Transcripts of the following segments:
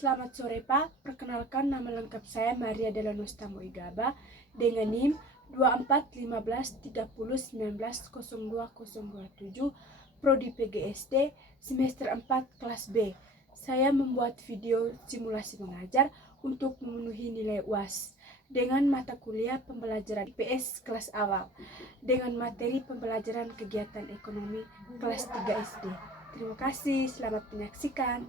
Selamat sore Pak, perkenalkan nama lengkap saya Maria Delanosta Moigaba dengan NIM 241530190227 Prodi PGSD semester 4 kelas B. Saya membuat video simulasi mengajar untuk memenuhi nilai UAS dengan mata kuliah pembelajaran IPS kelas awal dengan materi pembelajaran kegiatan ekonomi kelas 3 SD. Terima kasih, selamat menyaksikan.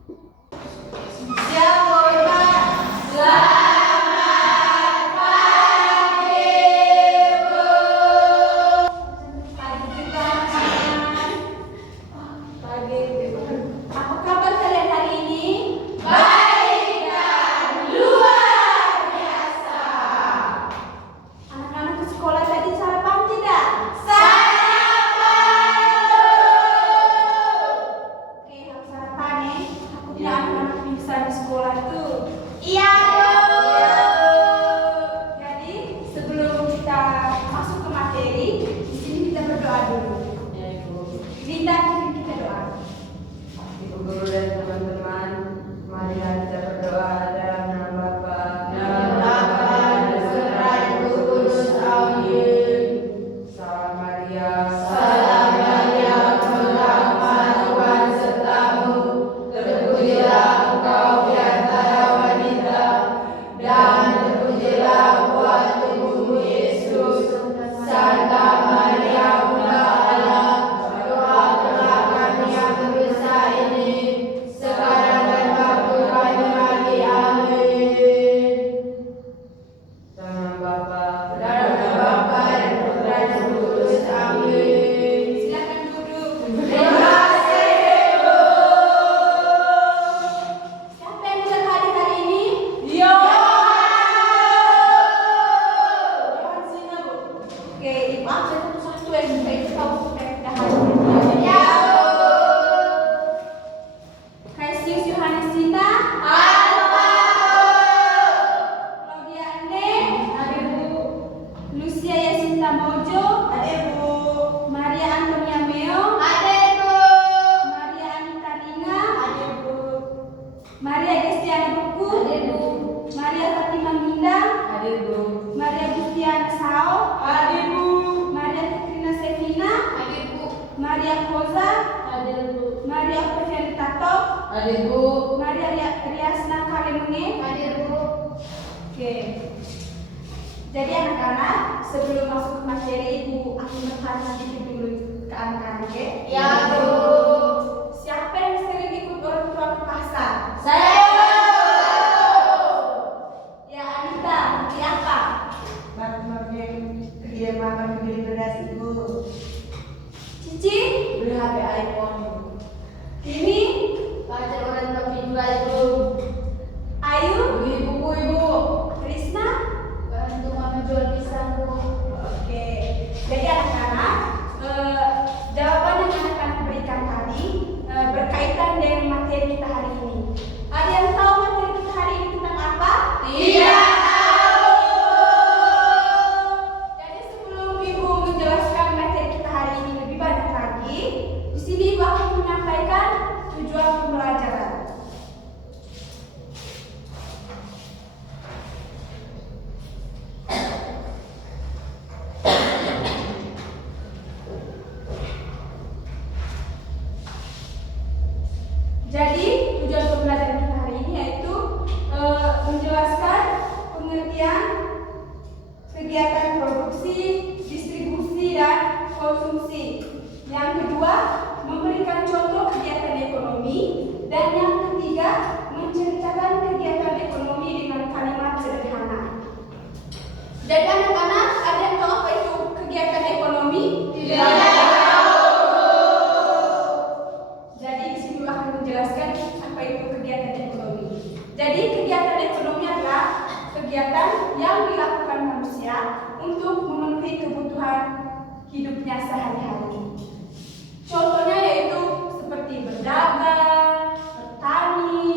Hadir Bu. Maria Riasna Kalimenge. Hadir Bu. Oke. Jadi anak-anak, sebelum masuk ke materi, Ibu akan bertanya sedikit dulu ke anak-anak, oke? Ya Bu. Siapa yang sering ikut orang tua ke pasar? Saya. Ya Anita, beli apa? Dia makan beli beras Ibu. Cici? Beli HP iPhone. Ini? Pacar orang tapi juga Ibu. Ayu? Beli buku Ibu. Krisna? Bantu mama jual pisang Bu. Oke. Jadi anak-anak, jawaban yang anak-anak berikan tadi berkaitan dengan materi kita hari ini. Ada yang tahu materi kita hari ini tentang apa? Tidak. Jadi sebelum Ibu menjelaskan materi kita hari ini lebih banyak lagi, di sini Ibu akan menyampaikan tujuan pembelajaran. Jadi tujuan pembelajaran kita hari ini yaitu menjelaskan pengertian kegiatan produksi, distribusi, dan konsumsi. Yang kedua, memberikan contoh kegiatan ekonomi. Dan yang ketiga, menceritakan kegiatan ekonomi dengan kalimat sederhana. Jadi anak-anak, ada yang tahu apa itu kegiatan ekonomi? Tidak. Jadi di sini akan menjelaskan apa itu kegiatan ekonomi. Jadi kegiatan ekonomi adalah kegiatan yang dilakukan manusia untuk memenuhi kebutuhan hidupnya sehari-hari. Contohnya yaitu seperti berdagang, bertani,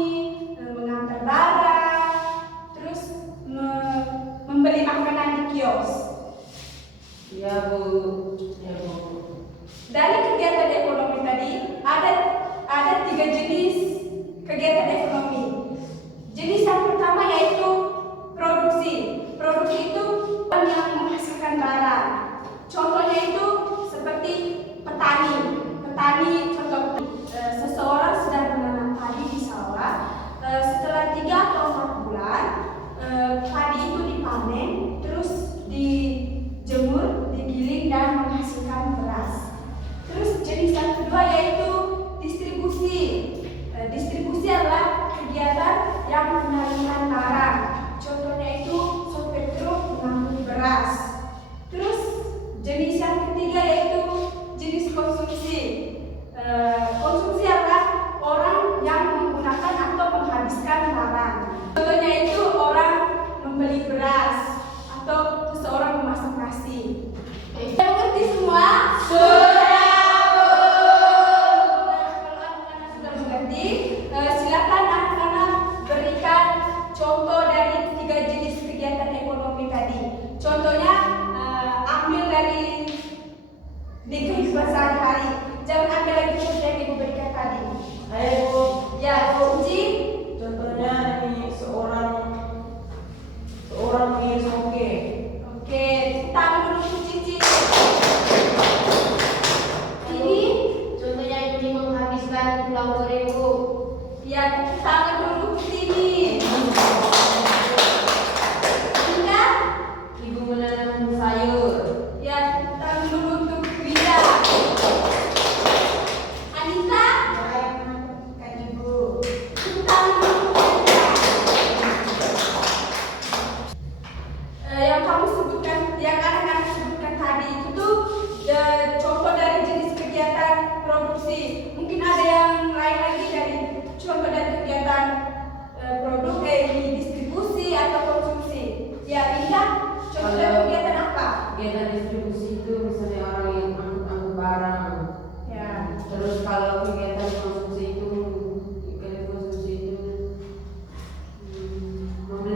mengantar barang, terus membeli makanan di kios. Iya Bu. Ya Bu. Dari kegiatan ekonomi tadi ada 3 jenis kegiatan ekonomi.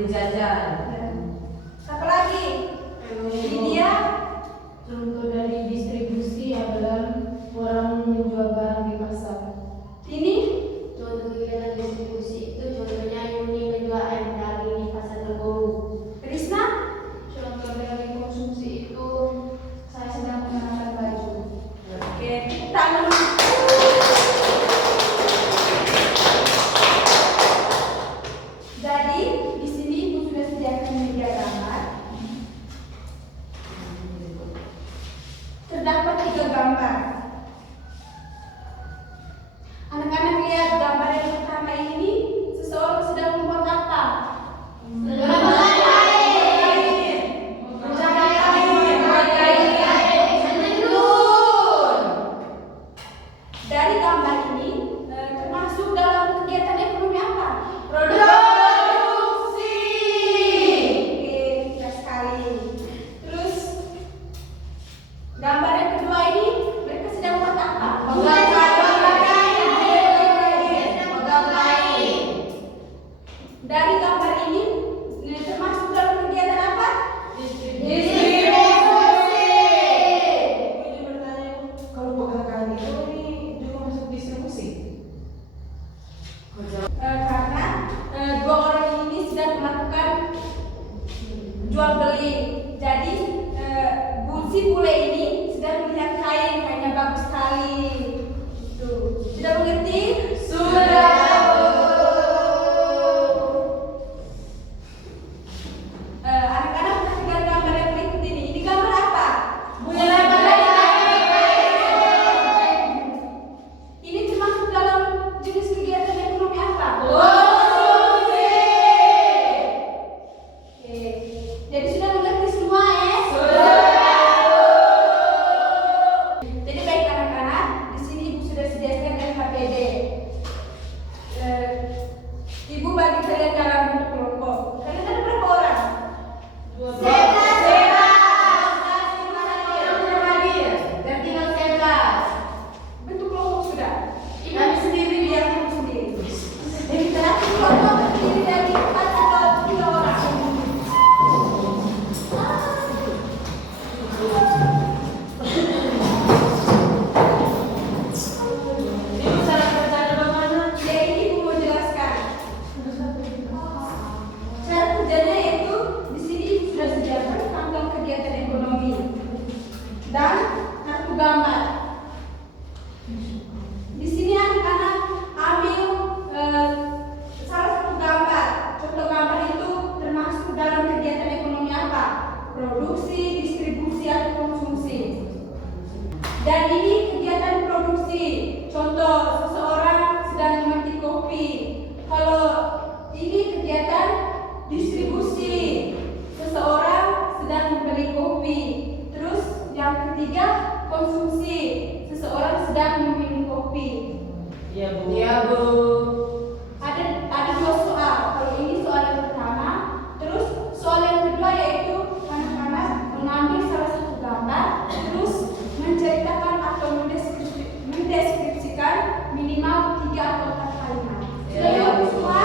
jajan. Apa lagi? Media. Contoh dari distribusi adalah orang menjual barang di pasar. Ini Contoh kegiatan distribusi itu contohnya Yuni menjual ayam daging di pasar Tebu. Krisna. Contoh dari konsumsi itu saya sedang mengenakan baju. Oke, tangan. Jadi di sini Ibu sudah sediakan media gambar. Terdapat 3 gambar. Anak-anak lihat gambar yang pertama ini, seseorang sedang membuat apa? Dari gambar ini termasuk dalam kegiatan ekonomi apa? Produksi. Oke, pintar sekali. Terus gambar yang kedua ini mereka sedang buat apa? Dari gambar ini termasuk dalam kegiatan apa? Ibu bertanya, kalau pegang itu ini juga masuk distribusi? Karena 2 orang ini sedang melakukan jual beli. Jadi si bule ini sedang melihat kainnya bagus sekali. Tuh, sudah mengerti? Anak-anak perhatikan gambar yang berikut ini. Ini gambar apa? Ini termasuk dalam jenis kegiatan ekonomi apa? Oke. Jadi sudah mengerti semua ya? Jadi baik anak-anak, di sini Ibu sudah sediakan LKPD. Ibu bagi kalian dalam bentuk kelompok. Kalian ada berapa orang? 12. Dan tinggal 11. Bentuk kelompok sudah. Kami sendiri Yang kamu sendiri. Jadi kita akan kelompok terdiri dari 4 atau 3 orang. Ibu cara kerjanya bagaimana? Ya ini Ibu mau jelaskan. Cara kerjanya yaitu di sini Ibu sudah sediakan kantong kegiatan ekonomi dan kartu gambar. Di sini anak-anak ambil salah satu gambar. Contoh gambar itu termasuk dalam kegiatan ekonomi apa? Produksi, distribusi, atau konsumsi. Dan ini kegiatan produksi. Contoh seseorang sedang memetik kopi. Kalau ini kegiatan distribusi, seseorang sedang membeli kopi. Terus yang ketiga konsumsi, seseorang sedang meminum kopi. Iya Bu. Ada 2 soal. Kalau ini soal yang pertama, terus soal yang kedua yaitu anak-anak mengambil salah satu gambar, terus menceritakan atau mendeskripsikan minimal 3 atau 4 kalimat. Sudah Ya, jawab Bu. semua?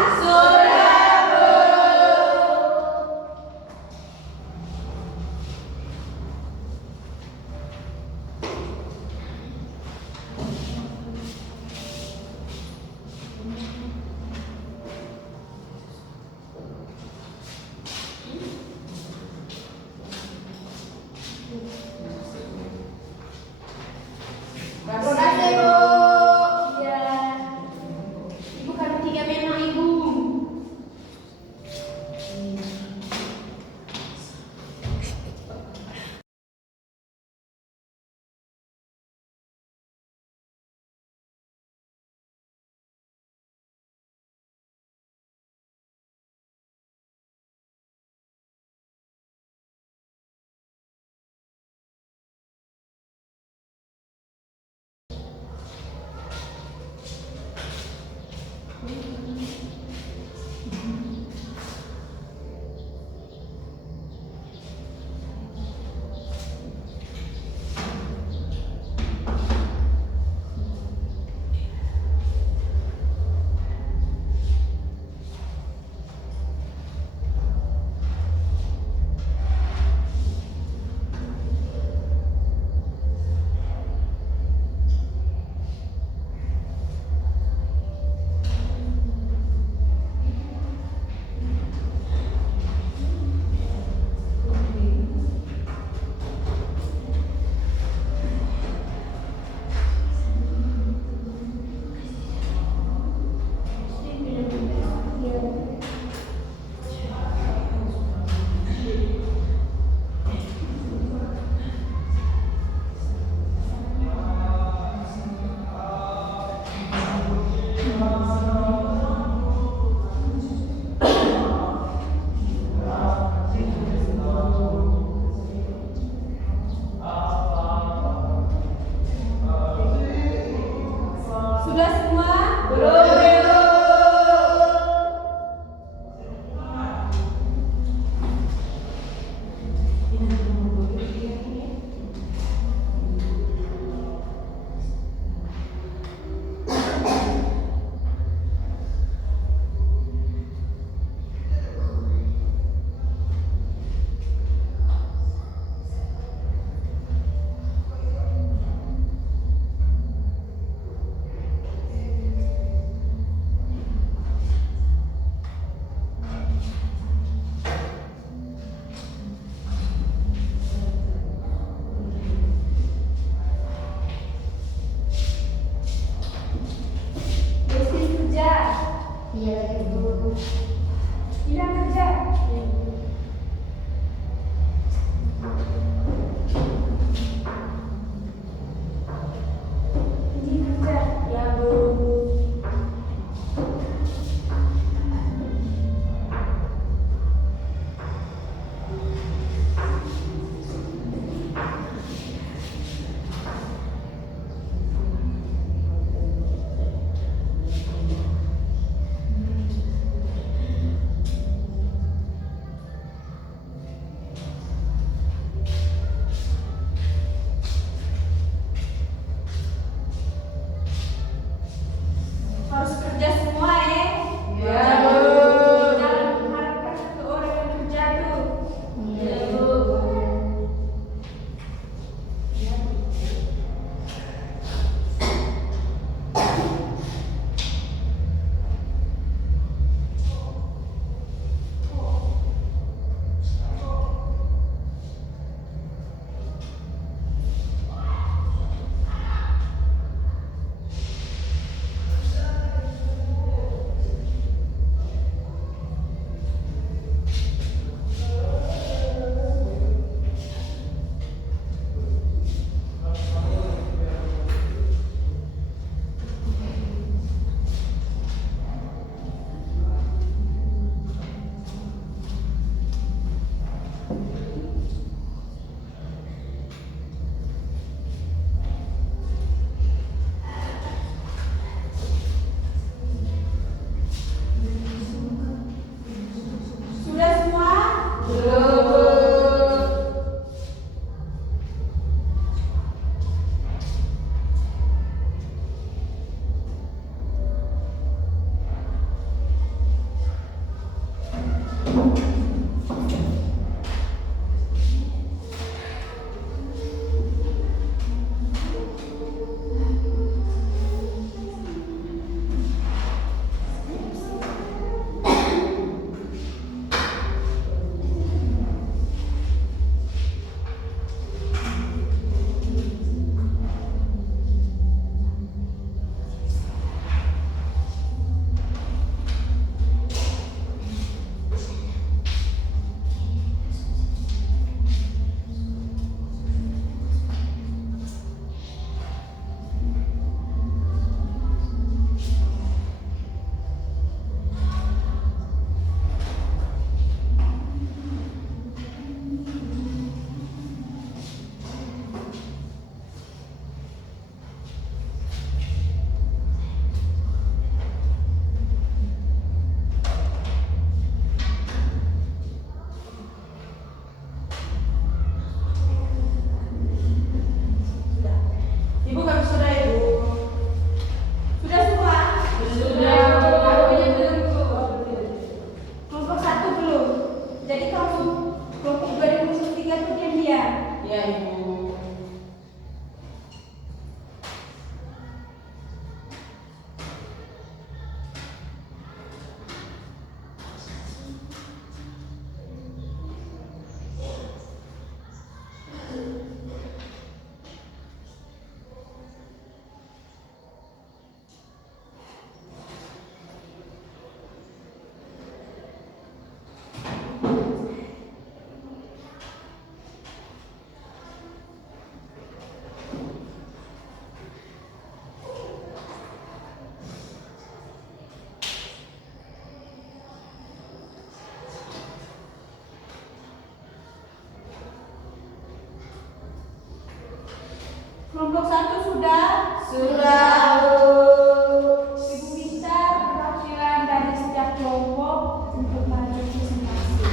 Kelompok 1 sudah? Sudah. Ibu minta perwakilan dari setiap kelompok untuk maju presentasi.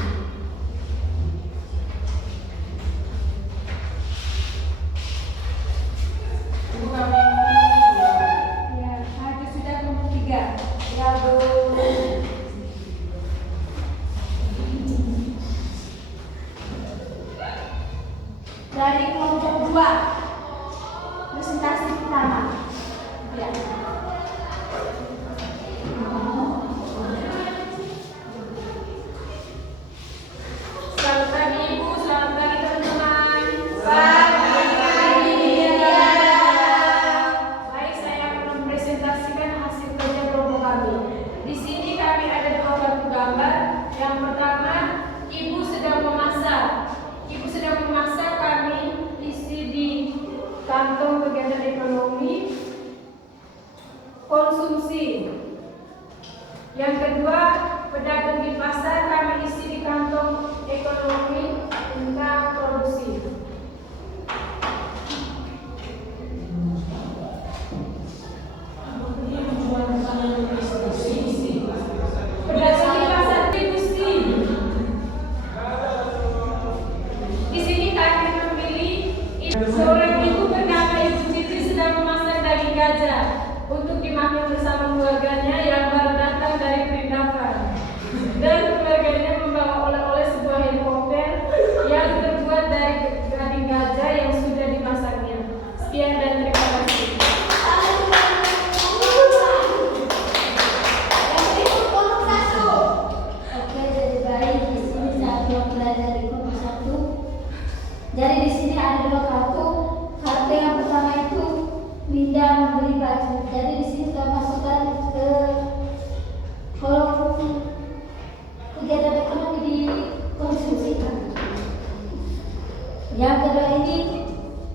Ibu kami. Ya, maju sudah kelompok 3. Ya, Bu. Dari kelompok 2, presentasi pertama. Ya. Selamat pagi Ibu, selamat pagi teman-teman. Baik, saya akan mempresentasikan hasil kerja kelompok kami. Di sini kami ada 2 kartu gambar. Yang pertama, Ibu sedang memasak. Ibu sedang memasak, kami isi di kantong kegiatan ekonomi konsumsi. Yang kedua, pedagang di pasar, kami isi di kantong ekonomi tentang produksi. Pedagang di pasar distribusi. Di sini kami memilih seorang ibu bernama Ibu Cici sedang memasak daging gajah untuk dimakan bersama keluarganya yang baru datang dari perindakan. Dan keluarganya membawa oleh-oleh sebuah helikopter yang terbuat dari daging gajah yang sudah dimasaknya. Sekian dan terima kasih. Oke, jadi baik. Di sini saya akan belajar di kelompok 1. Jadi di sini ada 2 kartu. Kartu yang pertama itu Winda membeli baju. Jadi di sini kita masukkan ke kolom kegiatan ekonomi di konsumsi. Yang kedua ini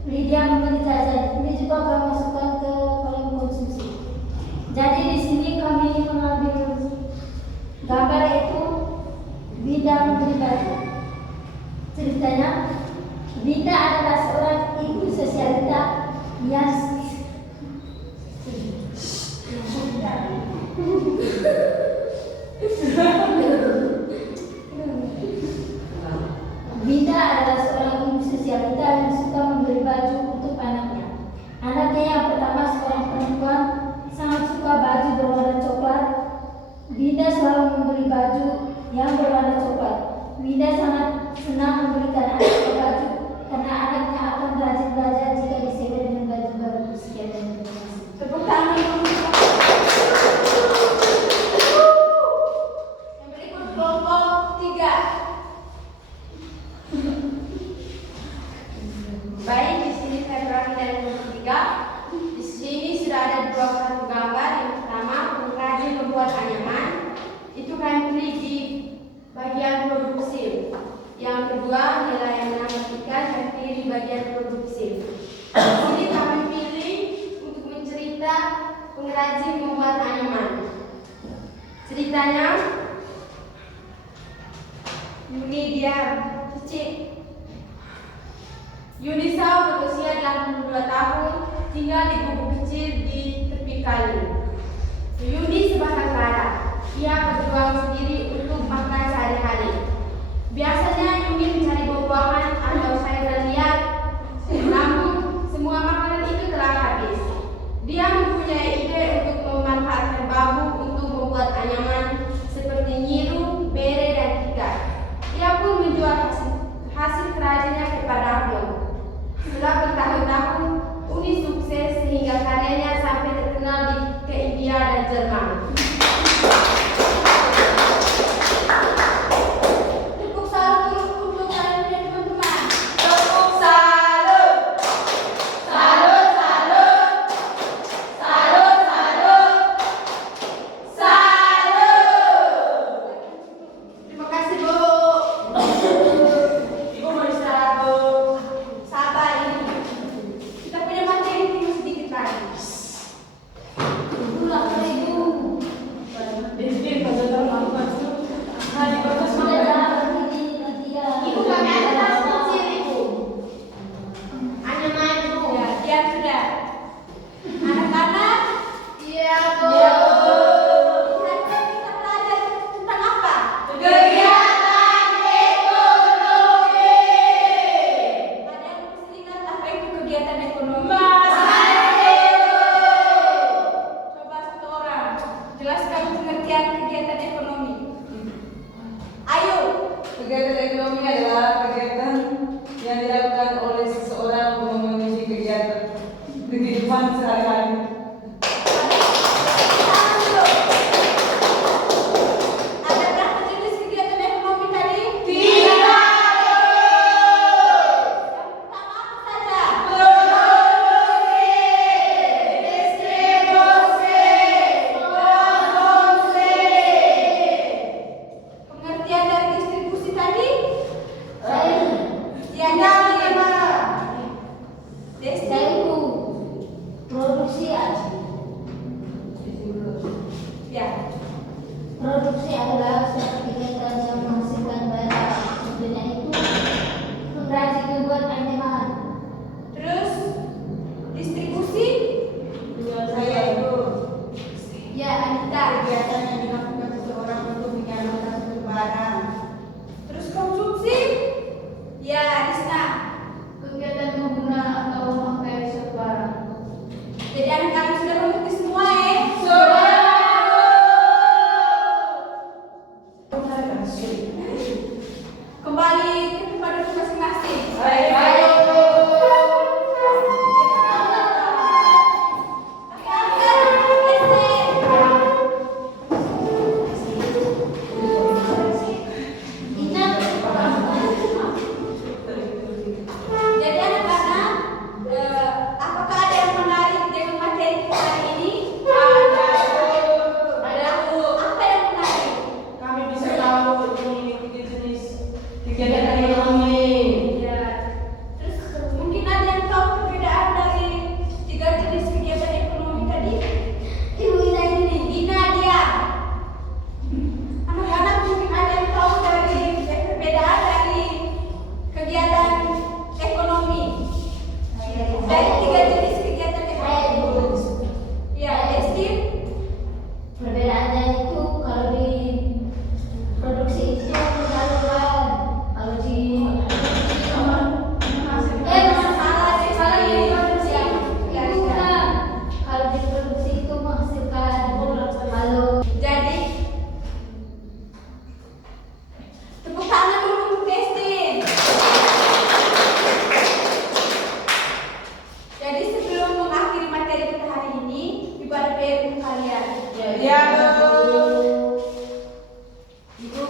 Lydia membeli jajan. Ini juga kami masukkan ke kolom konsumsi. Jadi di sini kami mengambil gambar itu Winda membeli baju. Ceritanya, Winda adalah seorang ibu sosialita yang Winda adalah seorang ibu sosialita yang suka membeli baju untuk anaknya. Anaknya yang pertama seorang perempuan sangat suka baju berwarna coklat. Winda selalu membeli baju yang berwarna coklat. Winda sangat senang membelikan anaknya baju karena anaknya akan rajin belajar jika disegel dengan baju baru. Sekian dan terima kasih. Tepuk tangan. Yang berikut kelompok 3. Baik, di sini saya berakhir dari kelompok 3. Di sini sudah ada 2 kartu gambar. Yang pertama, pengrajin membuat anyaman. Itu kami pilih di bagian produksi. Yang kedua, nilai yang menambahkan kami pilih di bagian produksi. Di sini kami pilih untuk mencerita pengrajin membuat anyaman. Ceritanya, Yuni dia Cici. Yunisa berusia 82 tahun, tinggal di gubuk kecil di tepi kali. Yuni sebatang kara. Ia berjuang sendiri untuk makan sehari-hari. Biasanya Yuni mencari buah-buahan atau sayuran liar, namun semua makanan itu telah habis. Dia mempunyai ide untuk memanfaatkan bambu untuk membuat anyaman seperti nyiru, bere, dan tikar. Ia pun menjual hasil kerajinan kepada Ahmad. Setelah bertahun-tahun, Uni sukses sehingga karyanya sampai terkenal ke India dan Jerman. Tepuk salut untuk kalian dan teman-teman. Tepuk salut. Salut, salut. Salut, salut. Salut. Terima kasih, Bu. Ibu mau istirahat, Bu. Sabar ini. Kita punya materi tinggal sedikit lagi. Itulah ibu. Sudah jalan ini Lydia. Ibu kami ada tas kecil, Ibu. Anyaman, Ibu. Ya, dia sudah. ekonomi adalah kegiatan yang dilakukan oleh seseorang untuk memenuhi kehidupan sehari-hari. Ada berapa jenis kegiatan ekonomi tadi? Tidak. Yang pertama apa saja? Produksi, distribusi, konsumsi. Pengertian dari distribusi tadi? Yang Desti. Yaitu produksi Ya. Produksi adalah suatu kegiatan yang menghasilkan barang. Contohnya itu pengrajin membuat anyaman. Terus distribusi? Saya itu Ya, Anita. kegiatan yang dilakukan seseorang untuk menyalurkan suatu barang. Terus konsumsi? Ya, Risna. Kegiatan menggunakan atau memakai suatu barang. Jadi anak-anak sudah mengerti semua ya? Kembali ke tempat duduk masing-masing. Jadi anak-anak, apakah ada yang menarik dengan materi kita hari ini? Ada. Apa yang menarik? Kami bisa tahu ini jenis kegiatan ekonomi. Ya. Terus mungkin ada yang tahu perbedaan dari 3 jenis kegiatan ekonomi tadi? Ibu Ina ini, Ina dia. Anak-anak mungkin ada yang tahu dari perbedaan dari kegiatan ekonomi. Dari 3 jenis kegiatan ekonomi. Ya, Desti. Perbedaannya itu kalau di produksi itu menyalurkan, kalau di bukan. Kalau di produksi itu menghasilkan. Kalau Jadi tepuk tangan dulu untuk Desti. Jadi sebelum mengakhiri materi kita hari ini, Ibu ada PR untuk kalian. Ya, itu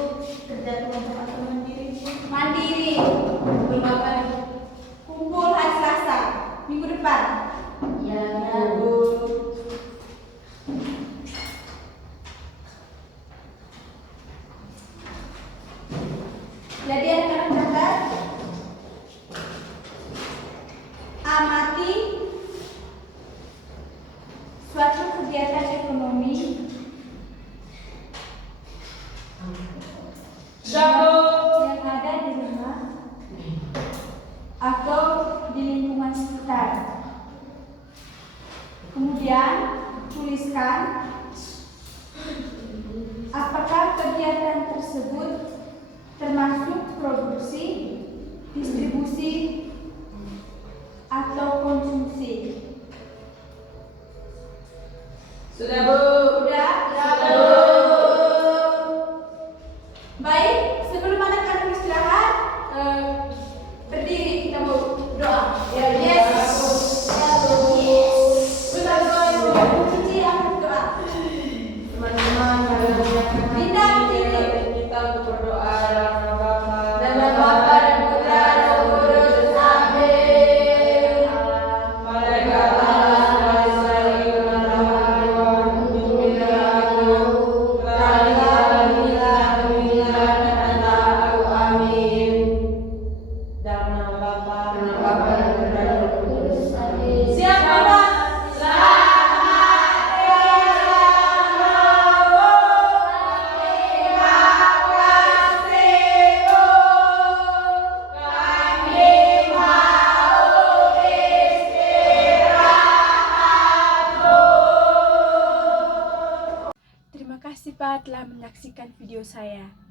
kerja kelompok atau mandiri. Mandiri. Berbagai kumpul hari Selasa minggu depan. Ya, Jadi anak-anak catat, amati suatu kegiatan ekonomi yang ada di rumah atau di lingkungan sekitar. Kemudian tuliskan apakah kegiatan tersebut termasuk produksi, distribusi, atau konsumsi. sudah Bu. Udah? Baik, sebelum anak-anak istirahat, berdiri kita mau doa. Yes. Bentar doa. Cici angkat doa. Teman-teman, mari Dinda berdiri. kita untuk berdoa dalam Nama nama Bapa Bapa dan Putra dan Roh Kudus. Amin. Mereka Terima kasih Pak telah menyaksikan video saya.